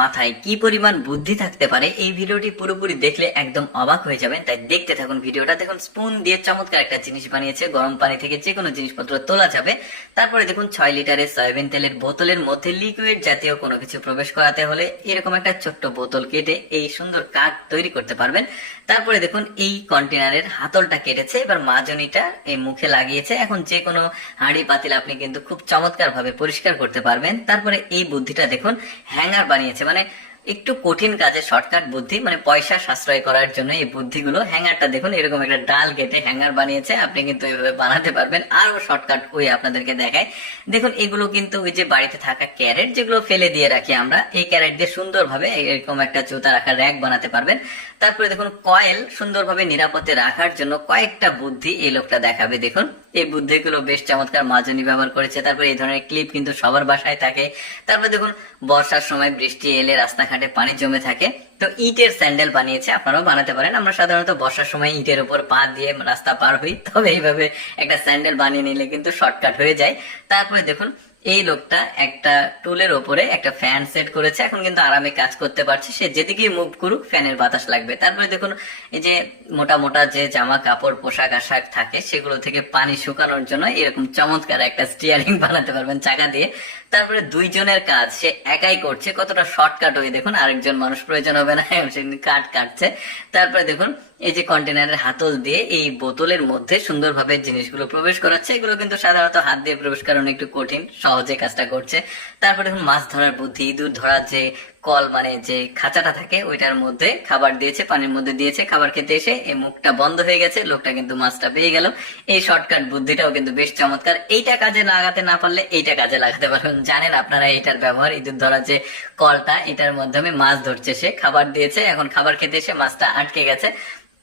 মাথায় কি পরিমাণ বুদ্ধি থাকতে পারে, এই ভিডিওটি পুরোপুরি দেখলে একদম অবাক হয়ে যাবেন। তাই দেখতে থাকুন ভিডিওটা। দেখুন স্পুন দিয়ে চমৎকার একটা জিনিস বানিয়েছে। গরম পানি থেকে যে কোনো জিনিসপত্র তোলা যাবে। তারপরে দেখুন, ছয় লিটারের সয়াবিন তেলের বোতলের মধ্যে লিকুইড জাতীয় কোনো কিছু প্রবেশ করাতে হলে এরকম একটা ছোট্ট বোতল কেটে এই সুন্দর কাঠ তৈরি করতে পারবেন। তারপরে দেখুন, এই কন্টেনারের হাতলটা কেটেছে। এবার মাজনিটা এই মুখে লাগিয়েছে। এখন যে কোনো হাঁড়ি পাতিল আপনি কিন্তু খুব চমৎকার ভাবে পরিষ্কার করতে পারবেন। তারপরে এই বুদ্ধিটা দেখুন, হ্যাঙ্গার বানিয়েছে। মানে একটু কঠিন কাজে শর্টকাট বুদ্ধি মানে পয়সা সাশ্রয় করার জন্য এই বুদ্ধিগুলো। হ্যাঙ্গারটা দেখুন, এরকম একটা ডাল কেটে হ্যাঙ্গার বানিয়েছে, আপনি কিন্তু এইভাবে বানাতে পারবেন। আরও শর্টকাট ওই আপনাদেরকে দেখায় দেখুন, এগুলো কিন্তু ওই যে বাড়িতে থাকা ক্যারেট যেগুলো ফেলে দিয়ে রাখি আমরা, এই ক্যারেট দিয়ে সুন্দরভাবে এরকম একটা জুতা রাখার র্যাক বানাতে পারবেন। তারপরে দেখুন, কয়েল সুন্দরভাবে নিরাপদে রাখার জন্য কয়েকটা বুদ্ধি এই লোকটা দেখাবে। দেখুন, এই বুদ্ধিগুলো বেশ চমৎকার মাজনি ব্যবহার করেছে। তারপরে এই ধরনের ক্লিপ কিন্তু সবার বাসায় থাকে। তারপরে দেখুন, বর্ষার সময় বৃষ্টি এলে রাস্তাঘাটে পানি জমে থাকে, তো ইটের স্যান্ডেল বানিয়েছে, আপনারাও বানাতে পারেন। আমরা সাধারণত বর্ষার সময় ইটের উপর পা দিয়ে রাস্তা পার হই, তবে এইভাবে একটা স্যান্ডেল বানিয়ে নিলে কিন্তু শর্টকাট হয়ে যায়। তারপরে দেখুন এই লোকটা একটা টুলের ওপরে একটা ফ্যান সেট করেছে, এখন কিন্তু আরামে কাজ করতে পারছে। সে যেদিকেই মুভ করুক ফ্যানের বাতাস লাগবে। তারপরে দেখুন, এই যে মোটা মোটা যে জামা কাপড়, পোশাক আশাক থাকে, সেগুলো থেকে পানি শুকানোর জন্য এরকম চমৎকার একটা স্টিয়ারিং বানাতে পারবেন চাকা দিয়ে। তারপরে দুইজনের কাজ, সে একাই করছে, কতটা শর্টকাট হয়ে দেখুন, আরেকজন মানুষ প্রয়োজন হবে না, সে কাট কাটছে। তারপরে দেখুন এই যে কন্টেনারের হাতল দিয়ে এই বোতলের মধ্যে সুন্দরভাবে জিনিসগুলো প্রবেশ করাচ্ছে, এগুলো কিন্তু সাধারণত হাত দিয়ে প্রবেশ করানো একটু কঠিন, সহজে কাজটা করছে। তারপরে দেখুন মাছ ধরার বুদ্ধি, ইঁদুর ধরার যে কল মানে যে খাঁচাটা থাকে, ওইটার মধ্যে খাবার দিয়েছে, পানির মধ্যে দিয়েছে, খাবার খেতে এসে এই মুখটা বন্ধ হয়ে গেছে, লোকটা কিন্তু মাছটা পেয়ে গেল। এই শর্টকাট বুদ্ধিটাও কিন্তু বেশ চমৎকার। এইটা কাজে লাগাতে না পারলে এইটা কাজে লাগাতে পারবেন। জানেন আপনারা এটার ব্যবহার, ইঁদুর ধরার যে কলটা, এটার মাধ্যমে মাছ ধরছে সে, খাবার দিয়েছে, এখন খাবার খেতে এসে মাছটা আটকে গেছে।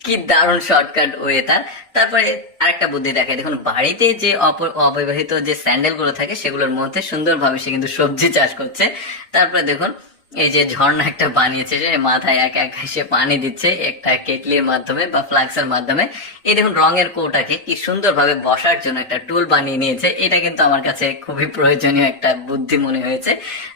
কি দারুণ শর্টকাট ওয়ে তার। তারপরে আরেকটা বুদ্ধি দেখে দেখুন, বাড়িতে যে অব্যবহৃত যে স্যান্ডেলগুলো থাকে, সেগুলোর মধ্যে সুন্দরভাবে সে কিন্তু সবজি চাষ করছে। তারপরে দেখুন, এই যে ঝর্ণা একটা বানিয়েছে যে, মাথায় এক এক সে পানি দিচ্ছে একটা কেটলির মাধ্যমে বা ফ্লাক্সের মাধ্যমে। এই দেখুন, রঙের কৌটাকে কি সুন্দরভাবে বসার জন্য একটা টুল বানিয়ে নিয়েছে। এটা কিন্তু আমার কাছে খুবই প্রয়োজনীয় একটা বুদ্ধি মনে হয়েছে।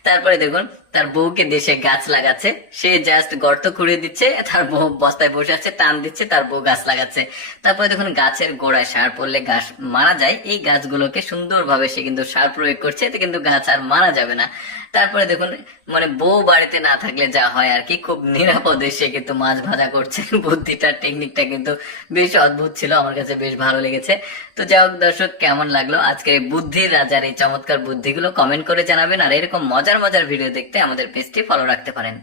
তারপরে দেখুন তার বউকে দেশে গাছ লাগাচ্ছে। সে জাস্ট গর্ত খুঁড়ে দিচ্ছে, তার বউ বস্তায় বসে আছে, টান দিচ্ছে, তার বউ গাছ লাগাচ্ছে। তারপরে দেখুন গাছের গোড়ায় সার পড়লে গাছ মারা যায়। এই গাছগুলোকে সুন্দরভাবে সে কিন্তু সার প্রয়োগ করছে, এতে কিন্তু গাছ আর মারা যাবে না। তারপরে দেখুন মানে বউ বাড়িতে না থাকলে যা হয় আর কি, খুব নিরাপদে সে কিন্তু মাছ ভাজা করছে। বুদ্ধিটা টেকনিকটা কিন্তু বেশ অদ্ভুত ছিল, আমার কাছে বেশ ভালো লেগেছে। তো যাই হোক দর্শক, কেমন লাগল? আজকের বুদ্ধির রাজার এই চমৎকার বুদ্ধিগুলো কমেন্ট করে জানাবেন। আর এরকম মজার মজার ভিডিও দেখতে আমাদের পেজটি ফলো রাখতে পারেন।